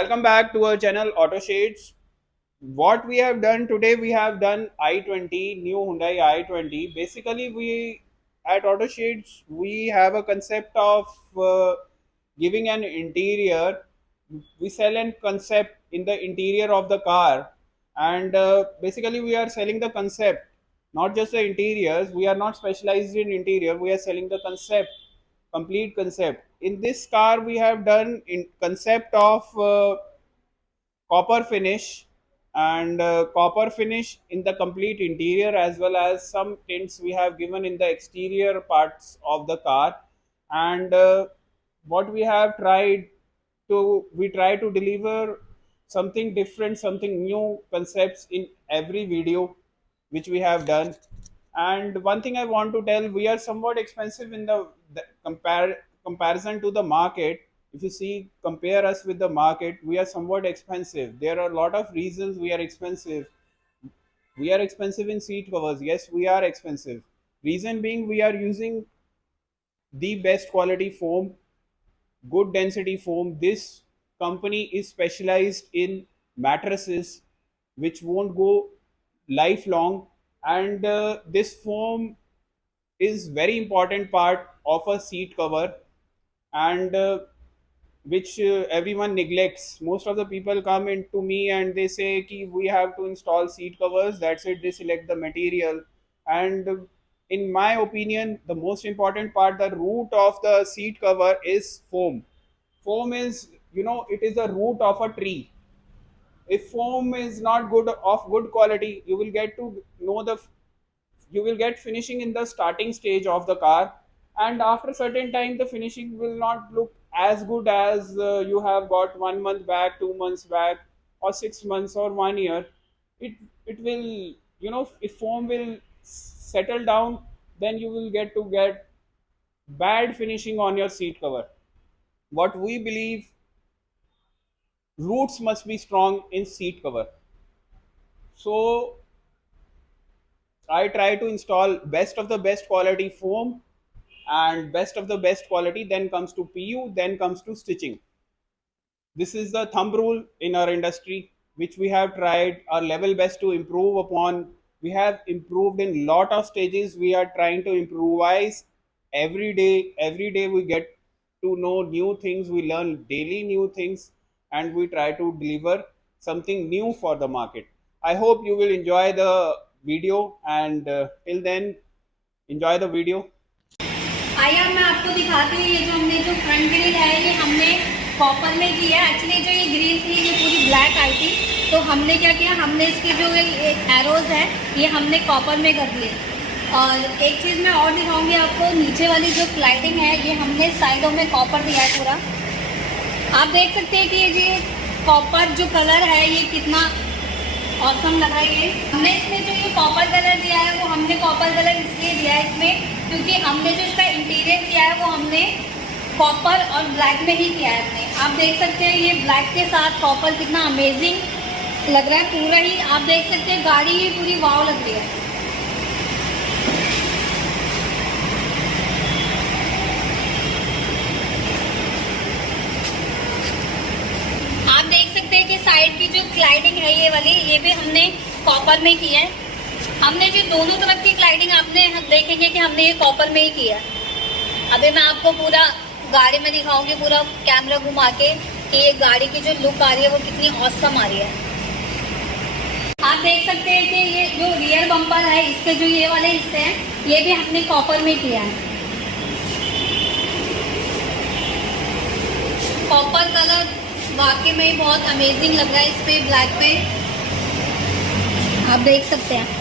Welcome back to our channel Auto Shades. What we have done today, we have done i20, new Hyundai i20. Basically, we at Auto Shades we have a concept of giving an interior. We sell a concept in the interior of the car, and basically we are selling the concept, not just the interiors. We are not specialized in interior. We are selling the concept, complete concept. In this car, we have done in concept of copper finish and copper finish in the complete interior, as well as some tints we have given in the exterior parts of the car. And what we have tried to, we try to deliver something different, something new concepts in every video which we have done. And one thing I want to tell, we are somewhat expensive in the comparison to the market. If you see, compare us with the market, we are somewhat expensive. There are a lot of reasons we are expensive. We are expensive in seat covers. Yes, we are expensive. Reason being, we are using the best quality foam, good density foam. This company is specialized in mattresses which won't go lifelong, and this foam is very important part of a seat cover, and which everyone neglects. Most of the people come into me and they say ki we have to install seat covers, that's it, they select the material. And in my opinion, the most important part, the root of the seat cover is foam. Foam is, it is the root of a tree. If foam is not good, of good quality, you will get to know the, you will get finishing in the starting stage of the car, and after certain time the finishing will not look as good as you have got 1 month back, 2 months back, or 6 months or 1 year. It will, if foam will settle down, then you will get bad finishing on your seat cover. What we believe, roots must be strong in seat cover. So I try to install best of the best quality foam and best of the best quality. Then comes to PU, then comes to stitching. This is the thumb rule in our industry, which we have tried our level best to improve upon. We have improved in lot of stages. We are trying to improvise every day. Every day we get to know new things. We learn daily new things, and we try to deliver something new for the market. I hope you will enjoy the video, and till then, enjoy the video. आइए अब मैं आपको दिखाती हूँ। ये जो हमने जो फ्रंट ग्रिल है ये हमने कॉपर में की है। एक्चुअली जो ये ग्रिल थी ये पूरी ब्लैक आई थी, तो हमने क्या किया, हमने इसके जो एरोज है ये हमने कॉपर में कर दिए। और एक चीज़ मैं और दिखाऊंगी आपको, नीचे वाली जो स्लाइडिंग है ये हमने साइडों में कॉपर दिया है पूरा। आप देख सकते हैं कि ये जो कॉपर जो कलर है ये कितना ऑसम लग रहा है। ये हमने इसमें जो ये कॉपर कलर दिया है वो हमने कॉपर कलर इसलिए दिया है इसमें क्योंकि हमने जो इसका इंटीरियर किया है वो हमने कॉपर और ब्लैक में ही किया है हमने। आप देख सकते हैं ये ब्लैक के साथ कॉपर कितना अमेजिंग लग रहा है पूरा ही। आप देख सकते हैं गाड़ी ही पूरी वाव लग रही है। आप देख सकते हैं कि साइड की जो स्लाइडिंग है ये वाली, ये भी हमने कॉपर में की है। हमने जो दोनों तरफ की स्लाइडिंग आपने देखेंगे कि हमने ये कॉपर में ही किया है। अभी मैं आपको पूरा गाड़ी में दिखाऊंगी, पूरा कैमरा घुमा के, कि ये गाड़ी की जो लुक आ रही है वो कितनी ऑसम आ रही है। आप देख सकते हैं कि ये जो रियर बम्पर है इसके जो ये वाले हिस्से हैं ये भी हमने कॉपर में किया है। कॉपर कलर वाकई में बहुत अमेजिंग लग रहा है इस पे ब्लैक पे, आप देख सकते हैं।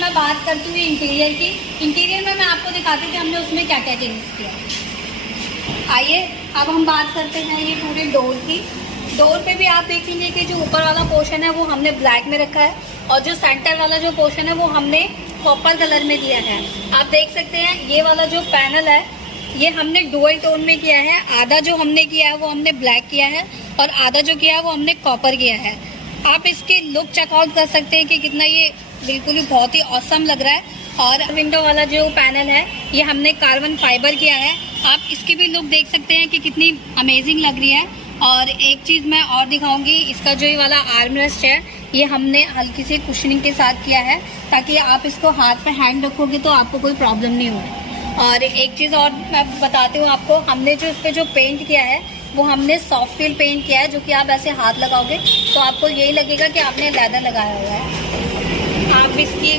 मैं बात करती हूँ इंटीरियर की। इंटीरियर में मैं आपको दिखाती थी हमने उसमें क्या क्या चेंजेस किया। आइए अब हम बात करते हैं ये पूरे डोर की। डोर पे भी आप देखेंगे कि जो ऊपर वाला पोर्शन है वो हमने ब्लैक में रखा है, और जो सेंटर वाला जो पोर्शन है वो हमने कॉपर कलर में दिया है। आप देख सकते हैं ये वाला जो पैनल है ये हमने डुअल टोन में किया है। आधा जो हमने किया है वो हमने ब्लैक किया है, और आधा जो किया है वो हमने कॉपर किया है। आप इसकी लुक चेकआउट कर सकते हैं कि कितना ये बिल्कुल ही बहुत ही ऑसम लग रहा है। और विंडो वाला जो पैनल है ये हमने कार्बन फाइबर किया है। आप इसकी भी लुक देख सकते हैं कि कितनी अमेजिंग लग रही है। और एक चीज़ मैं और दिखाऊंगी, इसका जो ये वाला आर्मरेस्ट है ये हमने हल्की सी कुशनिंग के साथ किया है, ताकि आप इसको हाथ पे हैंड रखोगे तो आपको कोई प्रॉब्लम नहीं होगी। और एक चीज़ और मैं बताती हूँ आपको, हमने जो इस पर जो पेंट किया है वो हमने सॉफ्ट फील पेंट किया है, जो कि आप ऐसे हाथ लगाओगे तो आपको यही लगेगा कि आपने लेदर लगाया हुआ है। आप इसकी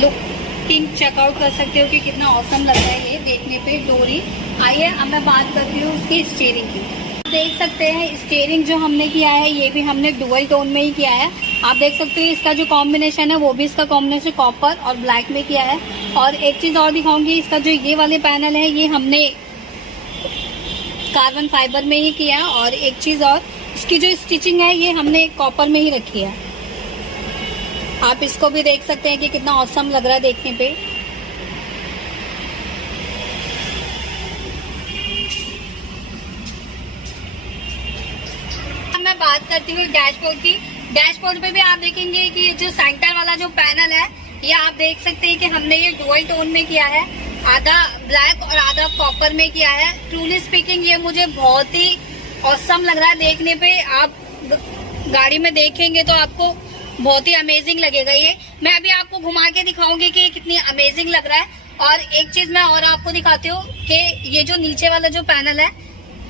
लुकिंग चेकआउट कर सकते हो कि कितना ऑसम लग रहा है ये देखने पे डोरी। आइए अब मैं बात करती हूँ उसकी स्टीयरिंग की। देख सकते हैं स्टीयरिंग जो हमने किया है ये भी हमने डुअल टोन में ही किया है। आप देख सकते हैं इसका जो कॉम्बिनेशन है वो भी इसका कॉम्बिनेशन कॉपर और ब्लैक में किया है। और एक चीज़ और दिखाऊंगी, इसका जो ये वाले पैनल है ये हमने कार्बन फाइबर में ही किया है। और एक चीज़ और, इसकी जो स्टिचिंग है ये हमने कॉपर में ही रखी है। आप इसको भी देख सकते हैं कि कितना ऑसम लग रहा है देखने पे। मैं बात करती हूँ डैशबोर्ड की। डैशबोर्ड पे भी आप देखेंगे कि जो सेंटर वाला जो पैनल है ये आप देख सकते हैं कि हमने ये डुअल टोन में किया है, आधा ब्लैक और आधा कॉपर में किया है। ट्रूली स्पीकिंग ये मुझे बहुत ही ऑसम लग रहा है देखने पे। आप गाड़ी में देखेंगे तो आपको बहुत ही अमेजिंग लगेगा ये। मैं अभी आपको घुमा के दिखाऊंगी कि कितनी अमेजिंग लग रहा है। और एक चीज मैं और आपको दिखाती हूँ कि ये जो नीचे वाला जो पैनल है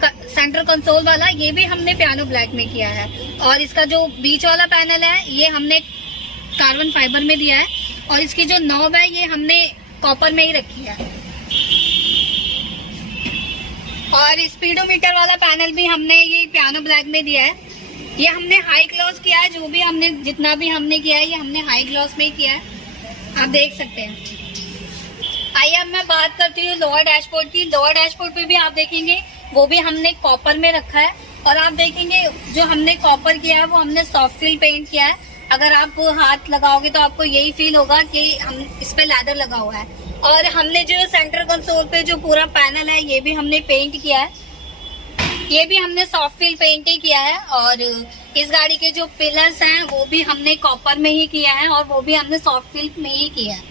सेंटर कंसोल वाला, ये भी हमने पियानो ब्लैक में किया है। और इसका जो बीच वाला पैनल है ये हमने कार्बन फाइबर में दिया है। और इसकी जो नॉब है ये हमने कॉपर में ही रखी है। और स्पीडोमीटर वाला पैनल भी हमने ये पियानो ब्लैक में दिया है। ये हमने हाई ग्लॉस किया है, जो भी हमने जितना भी हमने किया है ये हमने हाई ग्लॉस में ही किया है, आप देख सकते हैं। आइए अब मैं बात करती हूँ लोअर डैशबोर्ड की। लोअर डैशबोर्ड पे भी आप देखेंगे वो भी हमने कॉपर में रखा है। और आप देखेंगे जो हमने कॉपर किया है वो हमने सॉफ्ट फील पेंट किया है। अगर आप हाथ लगाओगे तो आपको यही फील होगा कि हम इस पे लेदर लगा हुआ है। और हमने जो सेंटर कंसोल पे जो पूरा पैनल है ये भी हमने पेंट किया है, ये भी हमने सॉफ्ट फील पेंट ही किया है। और इस गाड़ी के जो पिलर्स हैं वो भी हमने कॉपर में ही किया है और वो भी हमने सॉफ्ट फील में ही किया है।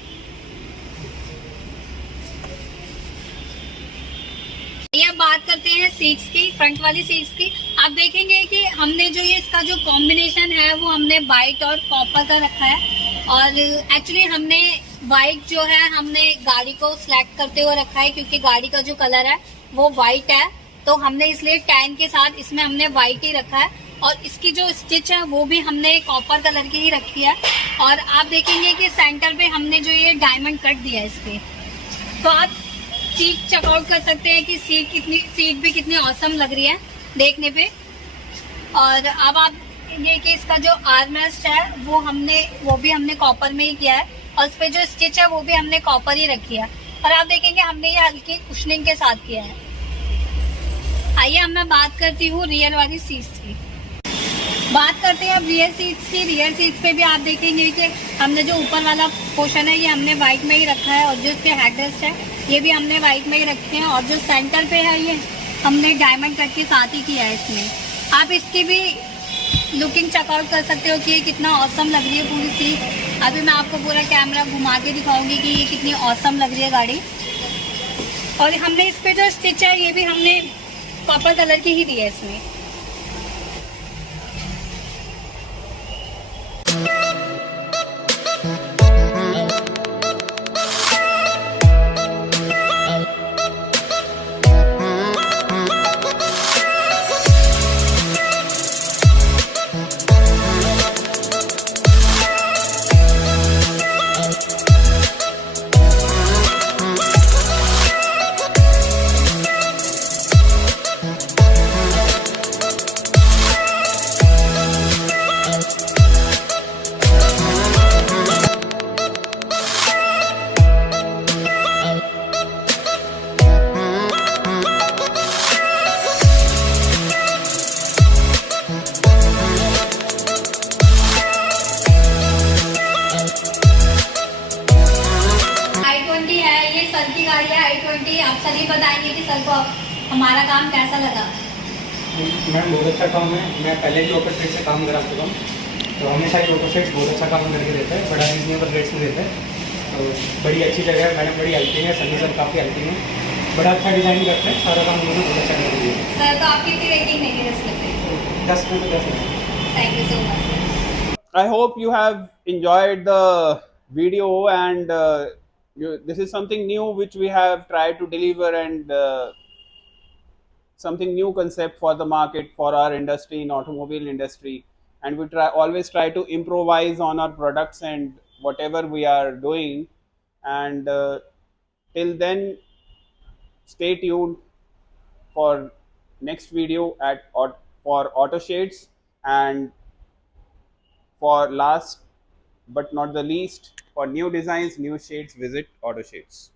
ये अब बात करते हैं सीट्स की, फ्रंट वाली सीट्स की। आप देखेंगे कि हमने जो ये इसका जो कॉम्बिनेशन है वो हमने वाइट और कॉपर का रखा है। और एक्चुअली हमने वाइट जो है हमने गाड़ी को सिलेक्ट करते हुए रखा है, क्योंकि गाड़ी का जो कलर है वो वाइट है, तो हमने इसलिए टैन के साथ इसमें हमने वाइट ही रखा है। और इसकी जो स्टिच है वो भी हमने कॉपर कलर की ही रखी है। और आप देखेंगे कि सेंटर पे हमने जो ये डायमंड कट दिया है इसके, तो आप सीट चेकआउट कर सकते हैं कि सीट भी कितनी ऑसम लग रही है देखने पे। और अब आप ये कि इसका जो आर्मरेस्ट है वो भी हमने कॉपर में ही किया है। और इस पे जो स्टिच है वो भी हमने कॉपर ही रखी है। और आप देखेंगे हमने ये हल्की कुशनिंग के साथ किया है। आइए अब मैं बात करती हूँ रियर वाली सीट्स की। बात करते हैं अब रियर सीट्स की। रियर सीट्स पे भी आप देखेंगे कि हमने जो ऊपर वाला पोर्शन है ये हमने व्हाइट में ही रखा है। और जो इसके हेडरेस्ट है ये भी हमने व्हाइट में ही रखे हैं। और जो सेंटर पे है ये हमने डायमंड कट के साथ ही किया है इसमें। आप इसकी भी लुकिंग चेकआउट कर सकते हो कि ये कितना ऑसम लग रही है पूरी सीट। अभी मैं आपको पूरा कैमरा घुमा के दिखाऊंगी कि ये कितनी ऑसम लग रही है गाड़ी। और हमने इस पे जो स्टिच है ये भी हमने कॉपर कलर की ही दी है इसमें। आप सभी बताएंगे कि सर को हमारा काम कैसा लगा। मैम बहुत अच्छा काम है। मैं पहले भी ऑटो शेड से काम करा चुका हूँ, तो हमेशा ही ऑटो शेड बहुत अच्छा काम करके देता है, बड़ा रीजनेबल रेट्स में देता है। तो बड़ी अच्छी जगह है, मैडम बड़ी हेल्पिंग है, सर्विस काफ़ी हेल्पिंग है। बड़ा अच्छा डिज़ाइन करते हैं, सारा काम उन्होंने बहुत अच्छा कर दिया। सर तो आपकी कितनी रेटिंग है इस पे? 10 में तो 10 है। Thank you so much. I hope you have enjoyed the video, and this is something new which we have tried to deliver, and something new concept for the market, for our industry, in automobile industry. And we always try to improvise on our products and whatever we are doing. And till then, stay tuned for next video for auto shades. And for last but not the least, for new designs, new shades, visit Auto Shades.